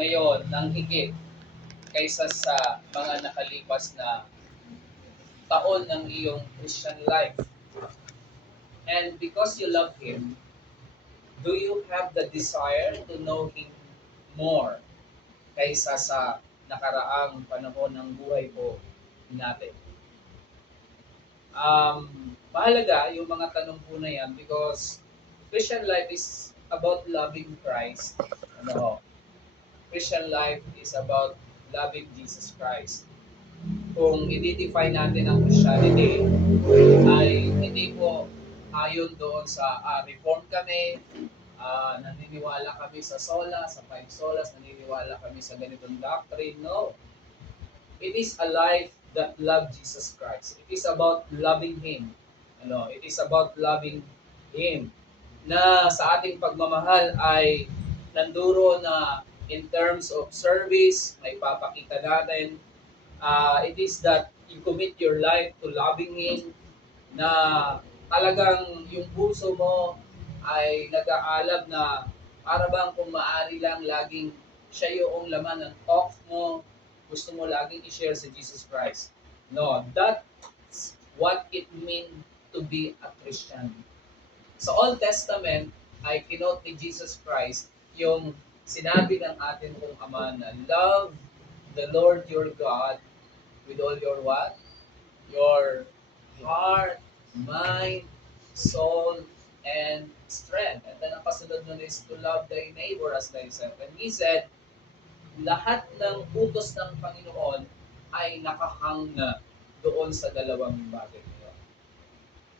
ngayon ng higit kaysa sa mga nakalipas na taon ng iyong Christian life. And because you love Him, do you have the desire to know Him more kaysa sa nakaraang panahon ng buhay po natin? Mahalaga yung mga tanong po na yan because Christian life is about loving Christ. Ano, Christian life is about loving Jesus Christ. Kung i-define natin ang Christianity, ay hindi po ayon doon sa reform kami, naniniwala kami sa sola, sa five solas, naniniwala kami sa ganitong doctrine. No. It is a life that love Jesus Christ. It is about loving Him. Ano, it is about loving Him. Na sa ating pagmamahal ay nanduro na in terms of service, may papakita natin. It is that you commit your life to loving Him, na talagang yung puso mo ay nag-aalab na para bang kung maaari lang laging siya yung laman ng talk mo, gusto mo laging i-share si Jesus Christ. No, that's what it means to be a Christian. Sa Old Testament ay kinote ni Jesus Christ yung sinabi ng atin pong Ama na love the Lord your God with all your what? Your heart, mind, soul, and strength. And then ang kasunod nun is to love thy neighbor as thyself. And He said, lahat ng utos ng Panginoon ay nakahang na doon sa dalawang bagay niyo.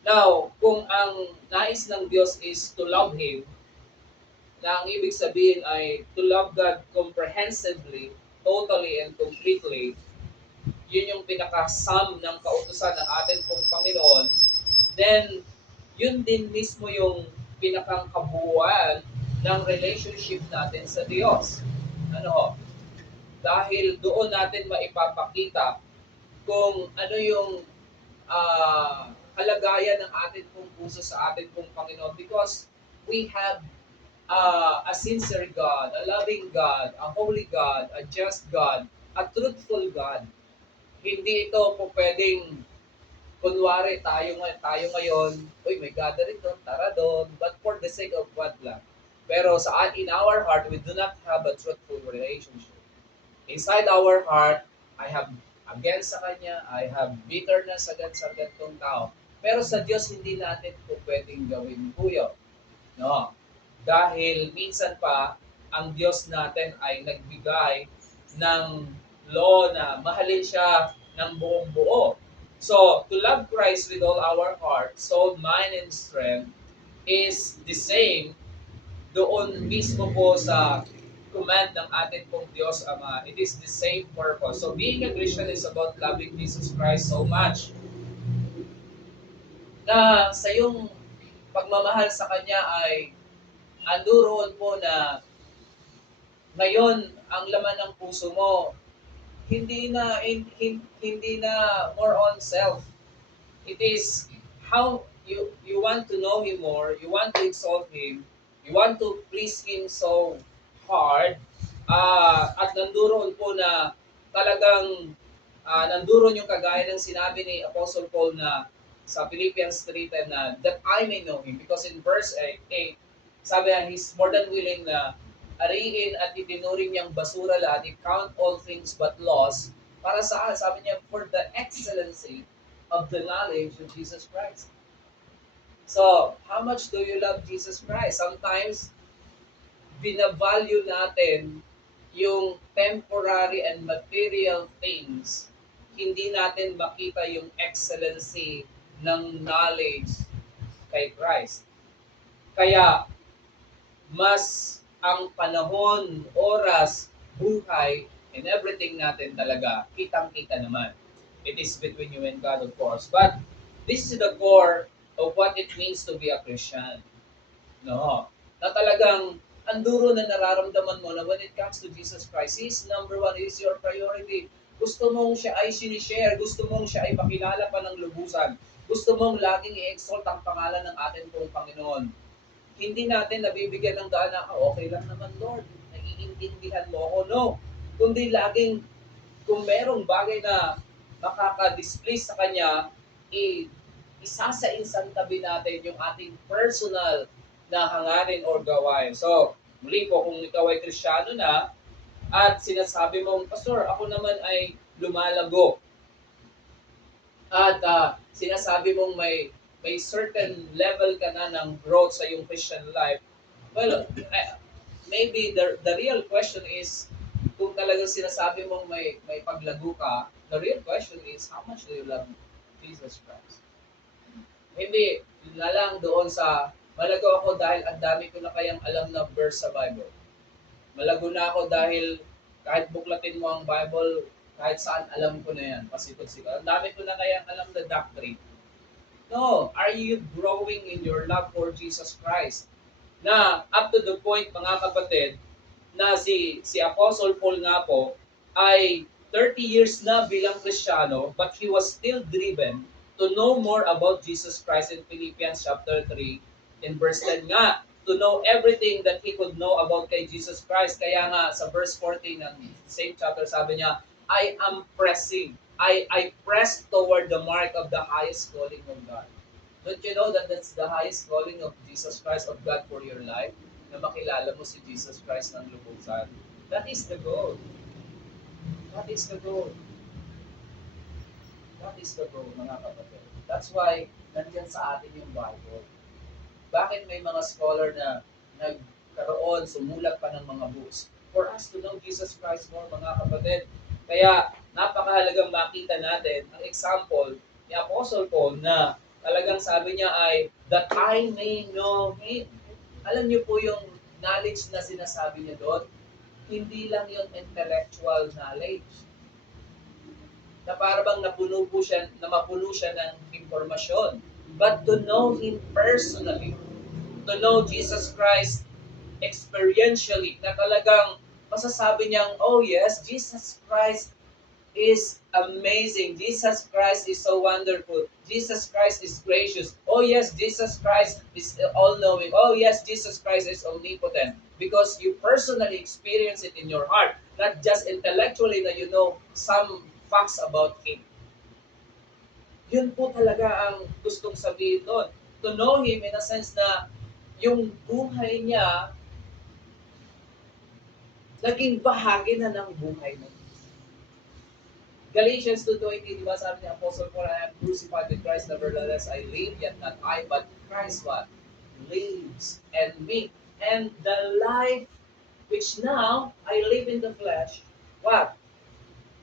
Now, kung ang nais ng Diyos is to love Him, na ang ibig sabihin ay to love God comprehensively, totally and completely, yun yung pinaka-sum ng kautusan ng atin pong Panginoon, then yun din mismo yung pinakang kabuuan ng relationship natin sa Diyos. Ano? Dahil doon natin maipapakita kung ano yung kalagayan ng atin pong puso sa atin pong Panginoon, because we have a sincere God, a loving God, a holy God, a just God, a truthful God. Hindi ito po pwedeng kunwari tayo ngayon, uy, may gathering doon, tara doon, but for the sake of what lang. Pero in our heart, we do not have a truthful relationship. Inside our heart, I have against sa Kanya, I have bitterness against sa ganitong tao. Pero sa Diyos, hindi natin po pwedeng gawin po yun. No? Dahil minsan pa, ang Diyos natin ay nagbigay ng law na mahalin siya ng buong buo. So, to love Christ with all our heart, soul, mind, and strength is the same doon mismo po sa command ng ating pong Diyos Ama. It is the same purpose. So, being a Christian is about loving Jesus Christ so much na sa iyong pagmamahal sa Kanya ay anduroon po na ngayon ang laman ng puso mo hindi na more on self. It is how you want to know Him more, you want to exalt Him, you want to please Him so hard, at nanduroon po na talagang nanduroon yung kagaya ng sinabi ni Apostle Paul na sa Philippians 3:10 na that I may know Him, because in verse 8 sabi niya, He's more than willing na ariin at itinuring niyang basura lahat, i-count all things but loss, para saan? Sabi niya, for the excellency of the knowledge of Jesus Christ. So, how much do you love Jesus Christ? Sometimes, binavalue natin yung temporary and material things. Hindi natin makita yung excellency ng knowledge kay Christ. Kaya, mas ang panahon, oras, buhay, and everything natin talaga, kitang-kita naman. It is between you and God, of course. But this is the core of what it means to be a Christian. No? Na talagang anduro na nararamdaman mo na when it comes to Jesus Christ, He is number one, He is your priority. Gusto mong siya ay sinishare, gusto mong siya ay pakilala pa ng lubusan, gusto mong laging i-exalt ang pangalan ng ating pong Panginoon. Hindi natin nabibigyan ng daan na, okay lang naman Lord, intindihan mo ako, no. Kundi laging, kung merong bagay na makaka-displease sa Kanya, isasainsantabi natin yung ating personal na hangarin or gawain. So, muli po, kung ikaw ay Kristiyano na, at sinasabi mong, Pastor, ako naman ay lumalago. At sinasabi mong may certain level ka na ng growth sa iyong Christian life. Well, maybe the real question is, kung talagang sinasabi mong may paglago ka, the real question is, how much do you love Jesus Christ? Hindi na lang doon sa malago ako dahil ang dami ko na kayang alam na verse sa Bible. Malago na ako dahil kahit buklatin mo ang Bible, kahit saan alam ko na yan, pasikot-sikot. Ang dami ko na kayang alam na doctrine. No, are you growing in your love for Jesus Christ? Na up to the point, mga kapatid, na si Apostle Paul nga po ay 30 years na bilang Kristiyano, but he was still driven to know more about Jesus Christ in Philippians chapter 3 in verse 10 nga, to know everything that he could know about kay Jesus Christ. Kaya nga sa verse 14 ng same chapter, sabi niya, I am pressing. I press toward the mark of the highest calling of God. Don't you know that that's the highest calling of Jesus Christ, of God for your life? Na makilala mo si Jesus Christ ng lubusan. That is the goal. That is the goal. That is the goal, mga kapatid. That's why nandyan sa atin yung Bible. Bakit may mga scholar na nagkaroon, sumulat pa ng mga books? For us to know Jesus Christ more, mga kapatid. Kaya napakahalagang makita natin ang example ni Apostle Paul na talagang sabi niya ay, that I may know Him. Alam niyo po yung knowledge na sinasabi niya doon, hindi lang yung intellectual knowledge. Na para bang mapuno siya ng impormasyon. But to know Him personally, to know Jesus Christ experientially, na talagang masasabi niyang, oh yes, Jesus Christ is amazing. Jesus Christ is so wonderful. Jesus Christ is gracious. Oh yes, Jesus Christ is all-knowing. Oh yes, Jesus Christ is omnipotent. Because you personally experience it in your heart. Not just intellectually na you know some facts about Him. Yun po talaga ang gustong sabihin doon. To know Him in a sense na yung buhay niya naging bahagi na ng buhay mo. Galatians 2:20, di ba sabi ni Apostle Paul, I am crucified with Christ, nevertheless I live, yet not I, but Christ what? Lives and me. And the life which now I live in the flesh, what?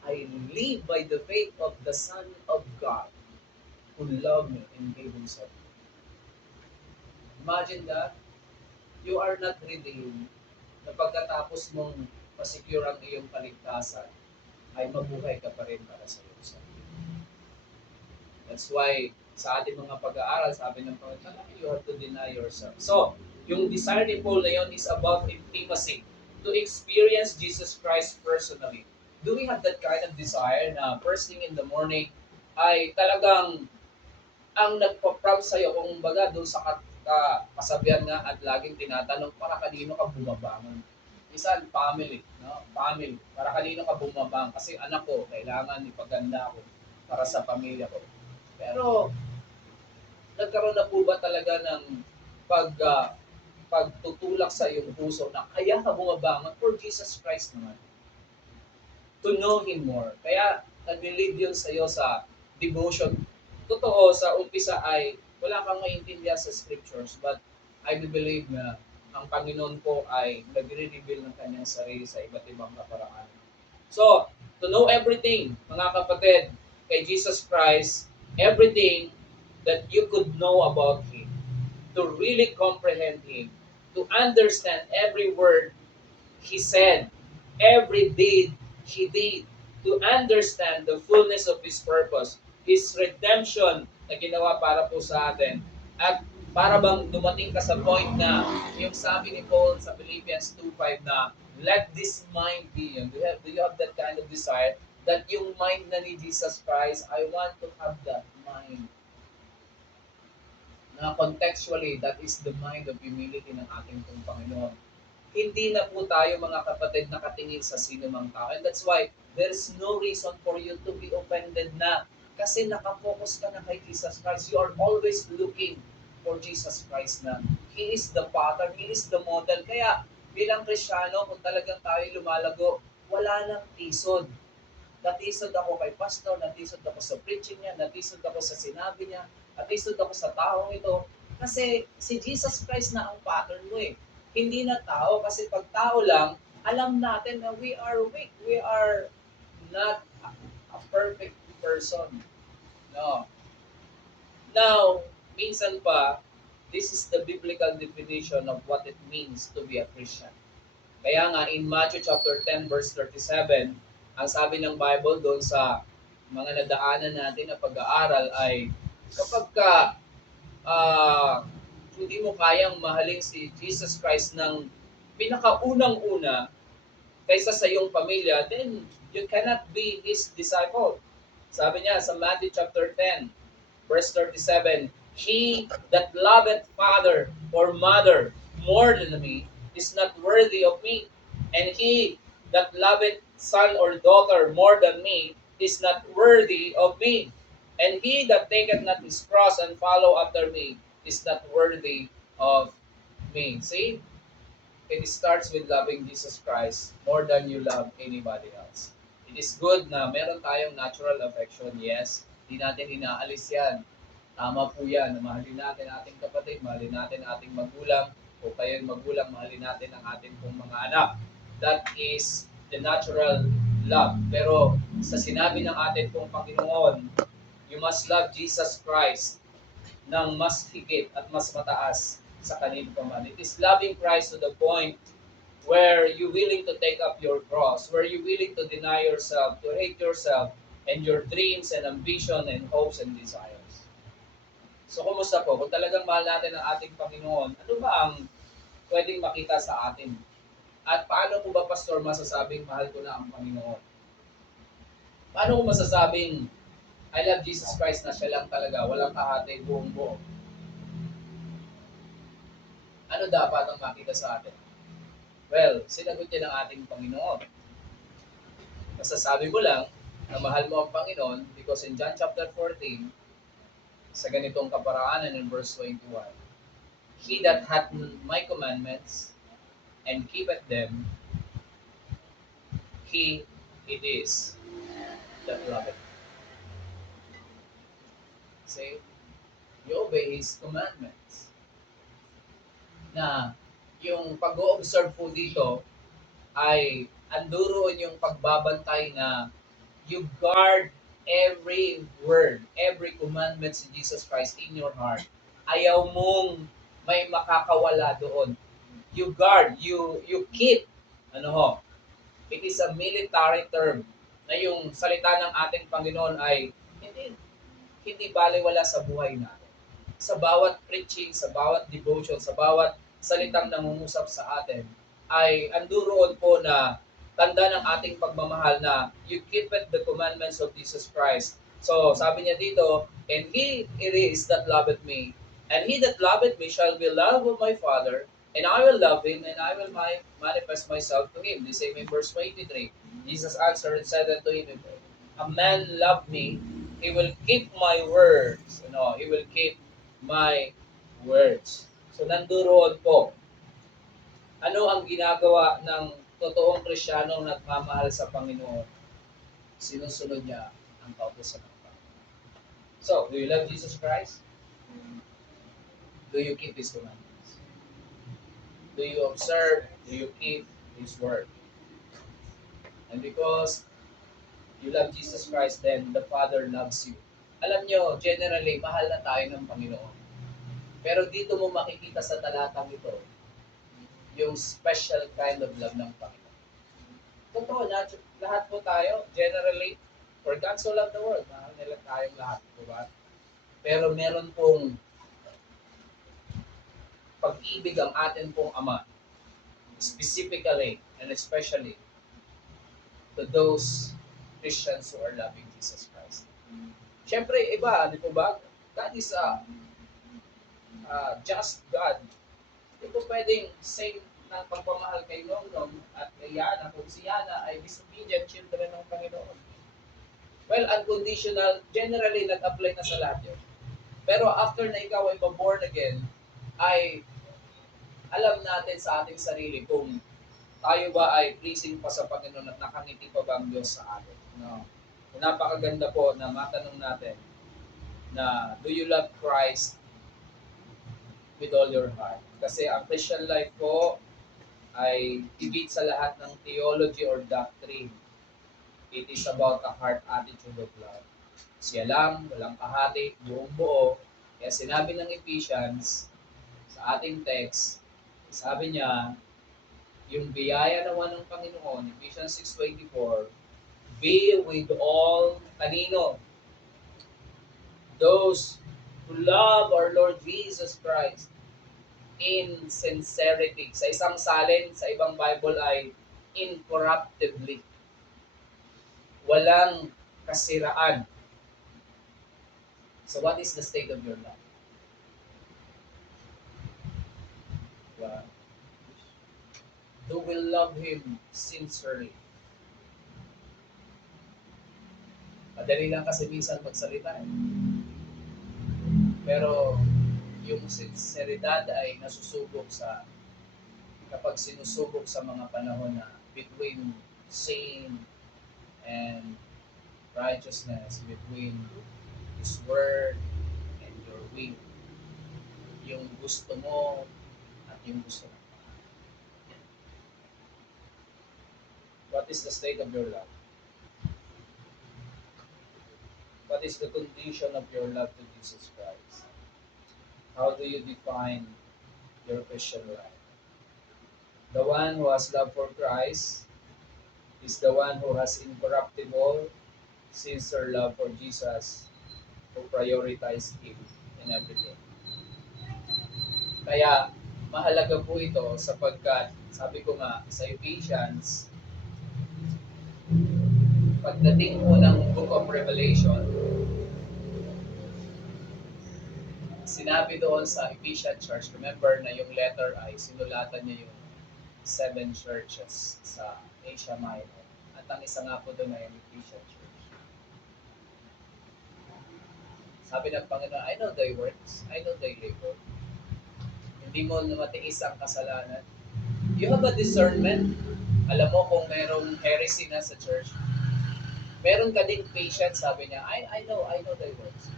I live by the faith of the Son of God, who loved me and gave Himself. Imagine that. You are not redeemed na pagkatapos mong masecure ang iyong kaligtasan, ay mabuhay ka pa rin para sa iyong sarili. That's why sa ating mga pag-aaral, sabi ng Panginoon, you have to deny yourself. So, yung desire ni Paul na yun is about intimacy, to experience Jesus Christ personally. Do we have that kind of desire na first thing in the morning ay talagang ang nagpa-prompt sa'yo, kung baga doon sa kasabihan nga at laging tinatanong, para kanino ka bumabangon? Isan, family, no? Family. Para kanino ka bumabang? Kasi anak ko, kailangan ipaganda ako para sa pamilya ko. Pero, nagkaroon na po ba talaga ng pagtutulak sa iyong puso na kaya ka bumabangon for Jesus Christ naman? To know Him more. Kaya, nag-lead yun sa iyo sa devotion. Totoo, sa umpisa ay wala kang maintindihan sa scriptures, but I do believe na ang Panginoon po ay nagre-reveal ng kanyang sarili sa iba't ibang kaparaan. So, to know everything, mga kapatid, kay Jesus Christ, everything that you could know about Him, to really comprehend Him, to understand every word He said, every deed He did, to understand the fullness of His purpose, His redemption na ginawa para po sa atin, at para bang dumating ka sa point na yung sabi ni Paul sa Philippians 2:5 na let this mind be you. Do you have that kind of desire? That yung mind na ni Jesus Christ, I want to have that mind. Na contextually, that is the mind of humility ng ating pong Panginoon. Hindi na po tayo mga kapatid nakatingin sa sino mang tao. And that's why there's no reason for you to be offended na kasi nakapokus ka na kay Jesus Christ. You are always looking for Jesus Christ na He is the pattern, He is the model. Kaya bilang Kristiyano, kung talagang tayo lumalago, wala nang tisod. Natisod ako kay pastor, natisod ako sa preaching niya, natisod ako sa sinabi niya, natisod ako sa taong ito. Kasi si Jesus Christ na ang pattern mo eh. Hindi na tao, kasi pag tao lang, alam natin na we are weak. We are not a perfect person. No. Now, minsan pa, this is the biblical definition of what it means to be a Christian. Kaya nga, in Matthew chapter 10, verse 37, ang sabi ng Bible doon sa mga nadaanan natin na pag-aaral ay kapag ka hindi mo kayang mahalin si Jesus Christ ng pinakaunang-una kaysa sa iyong pamilya, then you cannot be His disciple. Sabi niya sa Matthew chapter 10, verse 37, He that loveth father or mother more than me is not worthy of me. And he that loveth son or daughter more than me is not worthy of me. And he that taketh not his cross and follow after me is not worthy of me. See? It starts with loving Jesus Christ more than you love anybody else. It is good na meron tayong natural affection, yes. Di natin inaalis yan. Tama po yan, na mahalin natin ating kapatid, mahalin natin ating magulang, o kayo'y magulang, mahalin natin ang ating pong mga anak. That is the natural love. Pero sa sinabi ng ating pong Panginoon, you must love Jesus Christ ng mas higit at mas mataas sa kanino pa man. It is loving Christ to the point where you willing to take up your cross, where you willing to deny yourself, to hate yourself, and your dreams and ambition and hopes and desires. So, kumusta po? Kung talagang mahal natin ang ating Panginoon, ano ba ang pwedeng makita sa atin? At paano po ba, Pastor, masasabing mahal ko na ang Panginoon? Paano ko masasabing I love Jesus Christ na siya lang talaga, walang kahati, buong buo? Ano dapat ang makita sa atin? Well, sinagot niya ng ating Panginoon. Masasabi ko lang na mahal mo ang Panginoon because in John chapter 14, sa ganitong kaparaanan in verse 21, He that hath my commandments and keepeth them, he it is that loveth me. See? You obey His commandments. Na yung pag-o-observe po dito ay anduroon yung pagbabantay na you guard every word, every commandment si Jesus Christ in your heart. Ayaw mong may makakawala doon. You guard, you keep. Ano ho? It is a military term na yung salita ng ating Panginoon ay hindi baliwala sa buhay natin. Sa bawat preaching, sa bawat devotion, sa bawat salitang nangungusap sa atin, ay anduroon po na tanda ng ating pagmamahal na you keep the commandments of Jesus Christ. So, sabi niya dito, and He it is that loveth me, and He that loveth me shall be loved of my Father, and I will love him, and I will manifest myself to him. The same in verse 23. Jesus answered and said unto him, if a man love me, he will keep my words. He will keep my words. So, nanduroon po. Ano ang ginagawa ng totoong Kristiyanong nagmamahal sa Panginoon? Sinusunod niya ang kautusan ng Panginoon. So, do you love Jesus Christ? Do you keep His commandments? Do you observe? Do you keep His word? And because you love Jesus Christ, then the Father loves you. Alam nyo, generally, mahal na tayo ng Panginoon. Pero dito mo makikita sa talatang ito, yung special kind of love ng Panginoon. Totoo, lahat po tayo, generally, for God so loved the world, mahal nila tayong lahat, diba? Pero meron pong pag-ibig ang atin pong Ama, specifically and especially to those Christians who are loving Jesus Christ. Siyempre, iba, di po ba? God is a just God. Hindi po pwedeng same ng pagpamahal kay Nongnong at kay Yana kung si Yana ay disobedient children ng Panginoon. Well, unconditional, generally nag-apply na sa lahat yun. Pero after na ikaw ay born again, ay alam natin sa ating sarili kung tayo ba ay pleasing pa sa Panginoon at nakangiti pa ba ang Diyos sa atin. No? Napakaganda po na matanong natin na do you love Christ with all your heart? Kasi ang Christian life po ay higit sa lahat ng theology or doctrine. It is about a heart attitude of love. Siya lang, walang kahati, buong buo. Kaya sinabi ng Ephesians sa ating text, sabi niya, yung biyaya naman ng Panginoon, Ephesians 6:24, be with all, kanino? Those who love our Lord Jesus Christ in sincerity. Sa isang salin, sa ibang Bible ay incorruptibly. Walang kasiraan. So what is the state of your love? Wow. Do we love Him sincerely? Madali lang kasi minsan magsalita. Pero yung sinceridad ay nasusubok kapag sinusubok sa mga panahon na between sin and righteousness, between His Word and your will. Yung gusto mo at yung gusto mo. What is the state of your love? What is the condition of your love to Jesus Christ? How do you define your Christian life? The one who has love for Christ is the one who has incorruptible, sincere love for Jesus, who prioritized Him in everything. Kaya, mahalaga po ito sapagkat, sabi ko nga sa Ephesians, pagdating po ng Book of Revelation, sinabi doon sa Ephesian Church, remember na yung letter ay sinulatan niya yung 7 churches sa Asia Minor. At ang isa nga po doon ay yung Ephesian Church. Sabi ng Panginoon, I know thy works, I know thy labor. Hindi mo matiis ang kasalanan. You have a discernment. Alam mo kung mayroong heresy na sa church. Meron ka ding patience, sabi niya, I know thy works.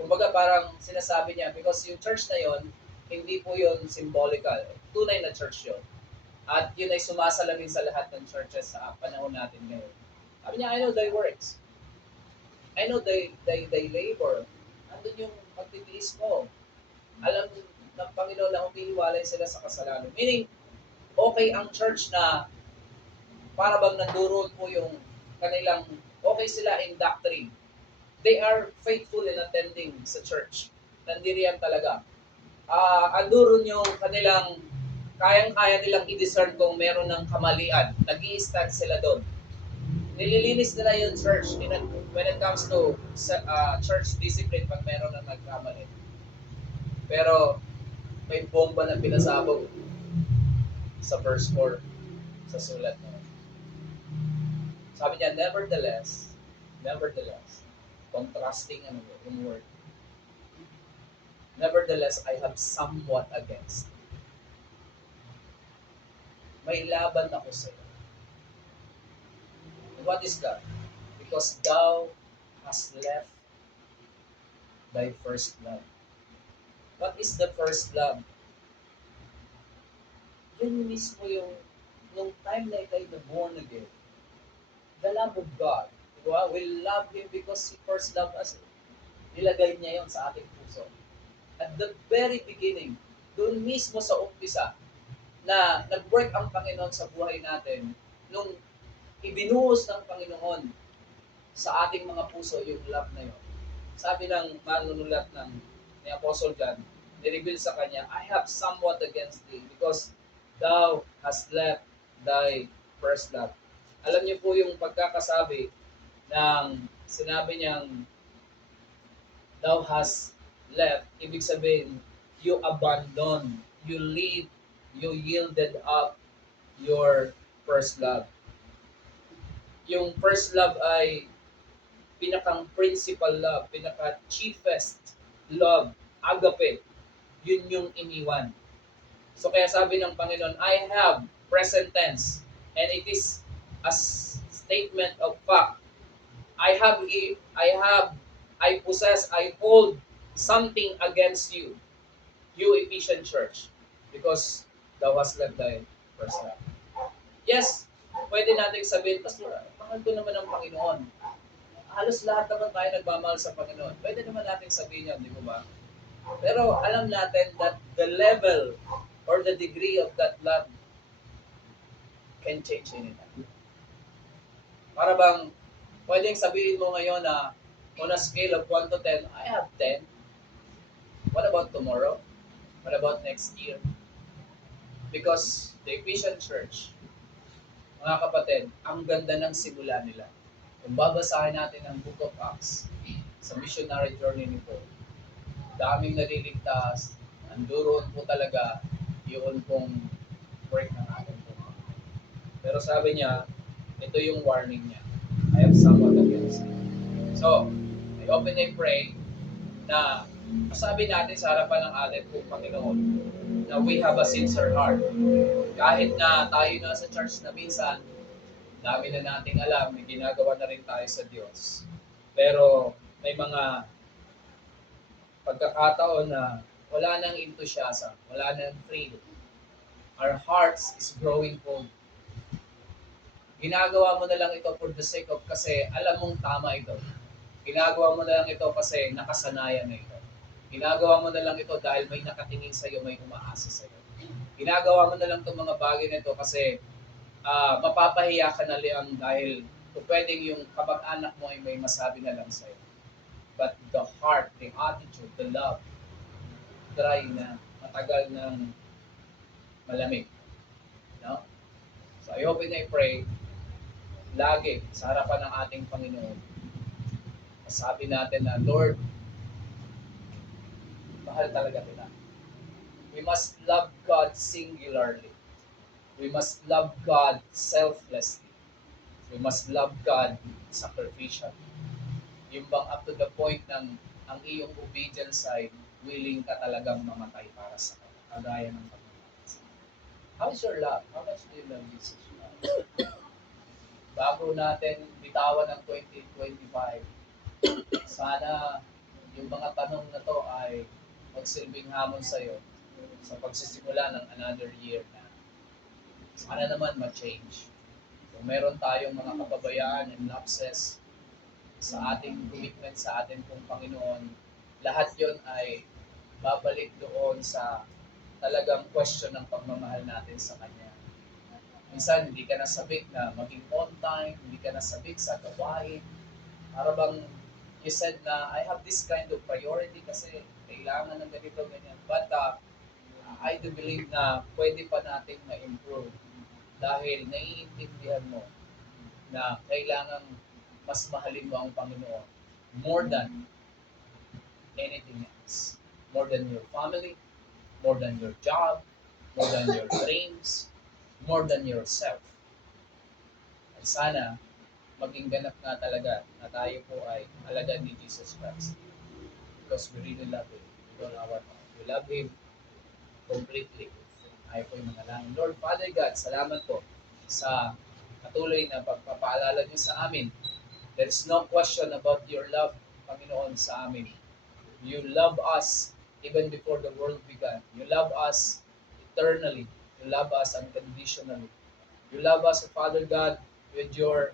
Kumbaga parang sinasabi niya, because yung church na yon, hindi po yon symbolical. Tunay na church yon. At yun ay sumasalamin sa lahat ng churches sa panahon natin ngayon. Sabi niya, I know thy works. I know thy labor. Andun yung pagtitiis mo. Alam ng Panginoon na humihiwalay sila sa kasalanan. Meaning, okay ang church na para bang nanduroon po yung kanilang, okay sila in doctrine. They are faithful in attending sa church. Nandiriyan talaga. Anduron yung kanilang, kayang-kaya nilang i-discern kung meron ng kamalian. Nag-i-stand sila doon. Nililinis nila yung church when it comes to church discipline pag meron ng nagkamali. Pero may bomba na pinasabog sa verse 4 sa sulat na. Sabi niya, nevertheless, contrasting yung word. Nevertheless, I have somewhat against. May laban ako sa iyo. What is that? Because thou hast left thy first love. What is the first love? Yun mismo yung nung time na ikay na born again. The love of God. Diba? We love Him because He first loved us. Nilagay niya yon sa ating puso. At the very beginning, doon mismo sa umpisa, na nag-work ang Panginoon sa buhay natin, nung ibinuhos ng Panginoon sa ating mga puso yung love na yon. Sabi ng manunulat ni Apostle John, ni-reveal sa kanya, I have somewhat against thee because thou hast left thy first love. Alam niyo po yung pagkakasabi ng sinabi niyang thou hast left, ibig sabihin, you abandon, you leave You yielded up your first love. Yung first love ay pinakang principal love, pinaka chiefest love, agape. Yun yung iniwan. So kaya sabi ng Panginoon, I have present tense and it is a statement of fact. I possess, I hold something against you, you Ephesian church, because thou hast left thy first love. Yes, pwede natin sabihin, Pastor, mahal ko naman ang Panginoon. Halos lahat naman tayo nagmamahal sa Panginoon. Pwede naman natin sabihin yun, di ba? Pero alam natin that the level or the degree of that love can change anytime. Para bang pwedeng sabihin mo ngayon na on a scale of 1 to 10, I have 10. What about tomorrow? What about next year? Because the Ephesian Church, mga kapatid, ang ganda ng simula nila. Kung babasahin natin ang Book of Acts sa missionary journey ni Paul, daming naliligtas, nanduroon po talaga yun pong work ng ating Panginoon. Pero sabi niya, ito yung warning niya. I have somewhat against you. So, I hope and I pray na masabi natin sa harapan ng ating pong Panginoon na we have a sincere heart. Kahit na tayo na sa church na minsan, dami na nating alam, may ginagawa na rin tayo sa Diyos. Pero may mga pagkakataon na wala nang enthusiasm, wala nang thrill. Our hearts is growing cold. Ginagawa mo na lang ito for the sake of kasi alam mong tama ito. Ginagawa mo na lang ito kasi nakasanayan na ito. Ginagawa mo na lang ito dahil may nakatingin sa iyo, may umaasa sa iyo. Ginagawa mo na lang itong mga bagay na ito kasi mapapahiya ka na lang dahil kung pwedeng yung kapag-anak mo ay may masabi na lang sa iyo. But the heart, the attitude, the love, dry na, matagal ng malamig. No? So I hope and I pray, lagi sa harapan ng ating Panginoon, sabi natin na, Lord, mahal talaga kita. We must love God singularly. We must love God selflessly. We must love God sacrificially. Yung bang up to the point ng ang iyong obedience ay willing ka talagang mamatay para sa kanya. Kagaya ng pagmamahal. How is your love? How much do you love Jesus? Bago natin bitawan ng 2025, sana yung mga tanong na to ay magsilbing hamon sa iyo sa pagsisimula ng another year na sana naman ma-change. Kung meron tayong mga kapabayaan and lapses sa ating commitment sa ating pong Panginoon, lahat yon ay babalik doon sa talagang question ng pagmamahal natin sa Kanya. Minsan, hindi ka nasabik na maging on time, hindi ka nasabik sa gawain. Para bang you said na, I have this kind of priority kasi kailangan ng ganito, ganyan. But I do believe na pwede pa natin ma-improve dahil naiintindihan mo na kailangan mas mahalin mo ang Panginoon more than anything else. More than your family, more than your job, more than your dreams, more than yourself. At sana, maging ganap nga talaga na tayo po ay alagad ni Jesus Christ. Because we really love Him. We don't our heart. We love Him completely. Ayaw po yung mga langin. Lord, Father God, salamat po sa patuloy na pagpapaalala niyo sa amin. There is no question about your love, Panginoon, sa amin. You love us even before the world began. You love us eternally. You love us unconditionally. You love us, Father God, with your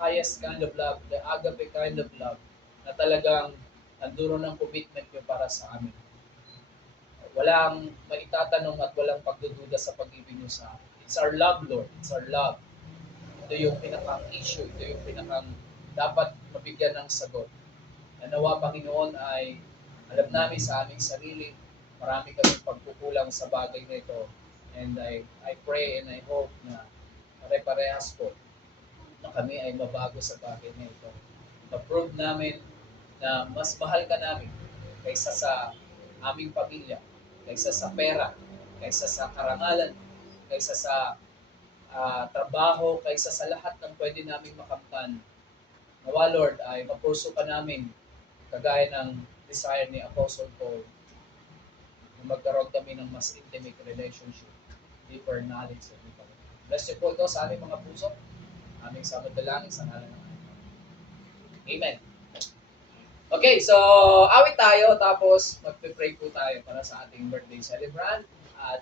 highest kind of love, the agape kind of love, na talagang nanduro ng commitment niyo para sa amin. Walang maitatanong at walang pagdududa sa pag-ibig niyo sa amin. It's our love, Lord. It's our love. Ito yung pinakang issue. Ito yung pinakang dapat mabigyan ng sagot. Na nawa, Panginoon, ay alam namin sa aming sarili, marami kaming pagkukulang sa bagay na ito. And I pray and I hope na pare-parehas po na kami ay mabago sa bagay na ito. Ma-prove namin na mas mahal ka namin kaysa sa aming pamilya, kaysa sa pera, kaysa sa karangalan, kaysa sa trabaho, kaysa sa lahat ng pwede naming makamtan. Nawa Lord ay mapurso pa namin kagaya ng desire ni Apostle Paul na magkaroon kami ng mas intimate relationship, deeper knowledge of you. Bless you po ito sa aming mga puso, aming samad dalangin sa ngalan ng aming Panginoon. Amen. Okay, so awit tayo tapos magpe-pray po tayo para sa ating birthday celebrant at